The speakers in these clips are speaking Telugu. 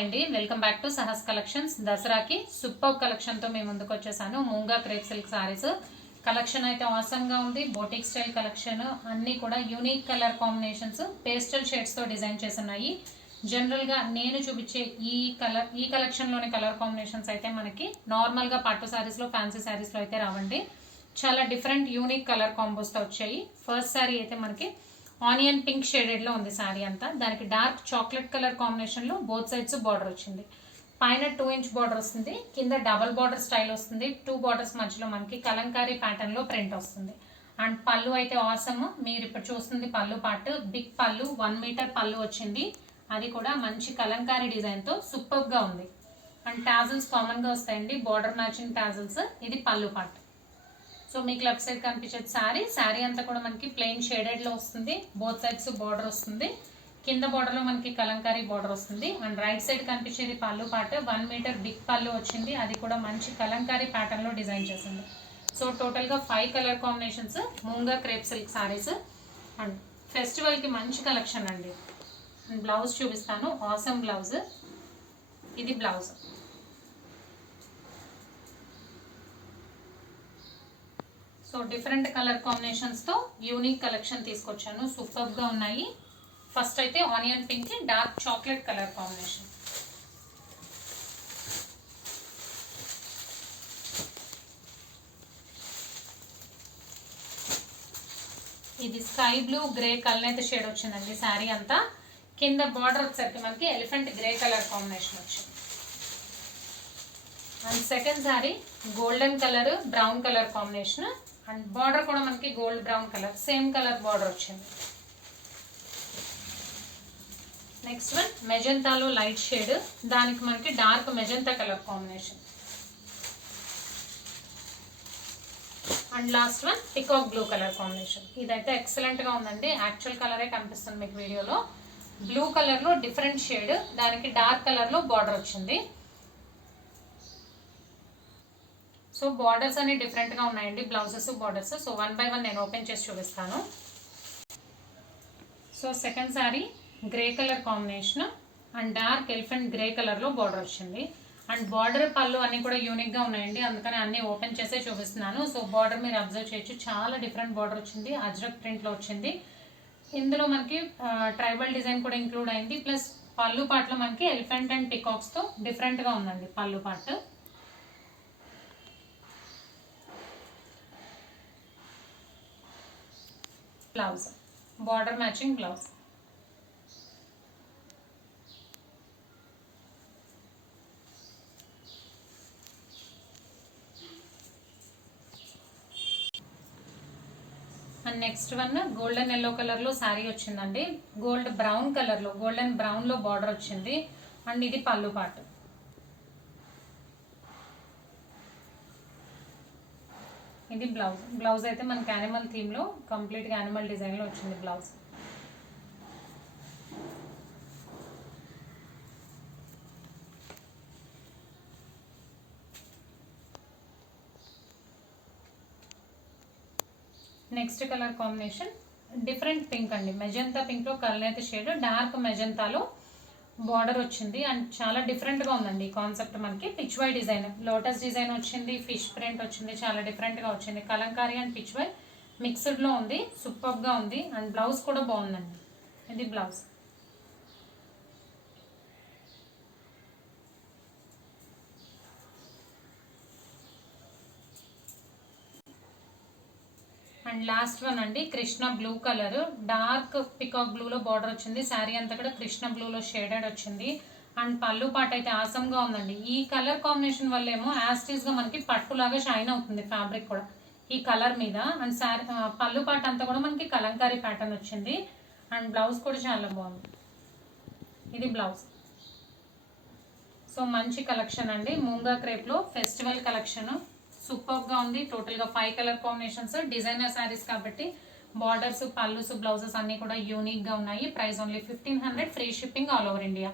అండి, welcome back to Sahas collections. దసరాకి సూపర్ కలెక్షన్ తో మేము ముందుకు వచ్చేసాను. మూంగా క్రేప్ సిల్క్ సారీస్ కలెక్షన్ అయితే ఆసమ్ గా ఉంది. బోటిక్ స్టైల్ కలెక్షన్, అన్ని కూడా unique colour combinations, pastel shades తో డిజైన్ చేసి ఉన్నాయి. జనరల్ గా నేను చూపించే ఈ కలెక్షన్ లోని కలర్ కాంబినేషన్స్ అయితే మనకి నార్మల్ గా పట్టు సారీస్ లో, ఫ్యాన్సీ సారీస్ లో అయితే రావండి. చాలా డిఫరెంట్ యూనిక్ కలర్ కాంబోస్ తో వచ్చాయి. ఫస్ట్ సారీ అయితే మనకి ఆనియన్ పింక్ షేడెడ్ లో ఉంది సారీ అంతా. దానికి డార్క్ చాక్లెట్ కలర్ కాంబినేషన్ లో బోత్ సైడ్స్ బార్డర్ వచ్చింది. పైన 2 ఇంచ్ బార్డర్ వస్తుంది, కింద డబల్ బార్డర్ స్టైల్ వస్తుంది. 2 బార్డర్స్ మధ్యలో మనకి కలంకారీ ప్యాటర్న్ లో ప్రింట్ వస్తుంది. అండ్ పళ్ళు అయితే ఆసమ్. మీరు ఇప్పుడు చూస్తుంది పళ్ళు పార్ట్. బిగ్ పళ్ళు, 1 మీటర్ పళ్ళు వచ్చింది. అది కూడా మంచి కలంకారీ డిజైన్ తో సూపర్ గా ఉంది. అండ్ టాజల్స్ కామన్ గా వస్తాయండి, బార్డర్ మ్యాచింగ్ టాజల్స్. ఇది పళ్ళు పార్ట్. సో మీకు లెఫ్ట్ సైడ్ కనిపించేది శారీ అంతా కూడా మనకి ప్లెయిన్ షేడెడ్ లో వస్తుంది. బోత్ సైడ్స్ బార్డర్ వస్తుంది. కింద బార్డర్ లో మనకి కలంకారీ బార్డర్ వస్తుంది. అండ్ రైట్ సైడ్ కనిపించేది పళ్ళు పార్ట్. 1 మీటర్ బిగ్ పళ్ళు వచ్చింది. అది కూడా మంచి కలంకారీ ప్యాటర్న్ లో డిజైన్ చేసింది. సో టోటల్ గా 5 colour combinations moonga crepe silk sarees. And festival కి మంచి కలెక్షన్ అండి. బ్లౌజ్ చూపిస్తాను, ఆసమ్ బ్లౌజ్. ఇది blouse. So different colour combinations తో యూనిక్ కలెక్షన్ తీసుకొచ్చాను. సూపర్ గా ఉన్నాయి. ఫస్ట్ అయితే onion pink, dark chocolate colour combination. ఇది sky blue grey colour shade వచ్చిందండి శారీ అంతా. కింద బార్డర్ వచ్చేసరికి మనకి ఎలిఫెంట్ గ్రే కలర్ కాంబినేషన్ వచ్చింది. And second sari golden colour, brown colour combination. And border కూడా మనకి gold brown colour, same colour border వచ్చింది. నెక్స్ట్ వన్ మెజంతాలో లైట్ షేడ్, దానికి మనకి dark magenta colour combination. And last one peacock blue colour combination. ఇదైతే ఎక్సలెంట్ గా ఉందండి. యాక్చువల్ కలరే కనిపిస్తుంది మీకు వీడియోలో. బ్లూ కలర్ లో డిఫరెంట్ షేడ్, దానికి డార్క్ కలర్ లో బార్డర్ వచ్చింది. సో బార్డర్స్ అన్ని డిఫరెంట్ గా ఉన్నాయండి, బ్లౌజెస్ బార్డర్స్. సో 1 బై 1 నేను ఓపెన్ చేసి చూపిస్తాను. So second sorry grey colour combination and dark elephant grey colour లో బార్డర్ వచ్చింది. అండ్ బార్డర్ పళ్ళు అన్ని కూడా యూనిక్ గా ఉన్నాయండి, అందుకని అన్ని ఓపెన్ చేసే చూపిస్తున్నాను. సో బార్డర్ మీరు అబ్జర్వ్ చేయొచ్చు, చాలా డిఫరెంట్ బార్డర్ వచ్చింది. అజ్రక్ ప్రింట్ లో వచ్చింది. ఇందులో మనకి ట్రైబల్ డిజైన్ కూడా ఇంక్లూడ్ అయింది. ప్లస్ పళ్ళు పార్ట్ లో మనకి ఎలిఫెంట్ అండ్ పికాక్స్ తో డిఫరెంట్ గా ఉందండి పళ్ళు part. Blouse border matching blouse. And next one golden yellow colour లో శారీ వచ్చిందండి. గోల్డ్ బ్రౌన్ కలర్ లో, గోల్డెన్ బ్రౌన్ లో బార్డర్ వచ్చింది. అండ్ ఇది పళ్ళు పార్ట్. ఇది బ్లౌజ్. బ్లౌజ్ అయితే మనకి యానిమల్ థీమ్ లో, కంప్లీట్ గా యానిమల్ డిజైన్ లో వచ్చింది blouse. Next colour combination different pink అండి. మెజంతా పింక్ లో కలర్ షేడ్, డార్క్ మెజంతాలో బార్డర్ వచ్చింది. అండ్ చాలా డిఫరెంట్ గా ఉందండి ఈ కాన్సెప్ట్. మనకి Pichwai design, lotus design వచ్చింది, ఫిష్ ప్రింట్ వచ్చింది. చాలా డిఫరెంట్ గా వచ్చింది. Kalamkari and Pichwai mixed లో ఉంది. సూపర్ గా ఉంది. అండ్ బ్లౌజ్ కూడా బాగుందండి. ఇది బ్లౌజ్. అండ్ లాస్ట్ వన్ అండి Krishna blue colour, dark peacock blue లో బార్డర్ వచ్చింది. శారీ అంతా కూడా కృష్ణ బ్లూ లో షేడెడ్ వచ్చింది. అండ్ పళ్ళు పాట అయితే ఆసమ్ గా ఉందండి. ఈ కలర్ కాంబినేషన్ వల్ల ఏమో యాస్టీస్ గా మనకి పట్టులాగా షైన్ అవుతుంది ఫ్యాబ్రిక్ కూడా ఈ కలర్ మీద. అండ్ శారీ పళ్ళు పాట అంతా కూడా మనకి కలంకారీ ప్యాటర్న్ వచ్చింది. అండ్ బ్లౌజ్ కూడా చాలా బాగుంది. ఇది బ్లౌజ్. సో మంచి కలెక్షన్ అండి మూంగా క్రేప్ లో ఫెస్టివల్ కలెక్షన్. సూపర్ గా ఉంది. టోటల్ గా 5 కలర్ కాంబినేషన్స్, డిజైనర్ శారీస్ కాబట్టి బార్డర్స్, పళ్ళుస్, బ్లౌజెస్ అన్ని కూడా యూనిక్ గా ఉన్నాయి. Price only 1500, free shipping all over India.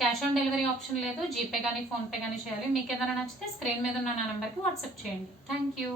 Cash on delivery option లేదు. జీపే కానీ ఫోన్ పే కానీ చేయాలి. మీకు ఏదైనా నచ్చితే స్క్రీన్ మీద ఉన్న నా నెంబర్కి వాట్సాప్ చేయండి. Thank you.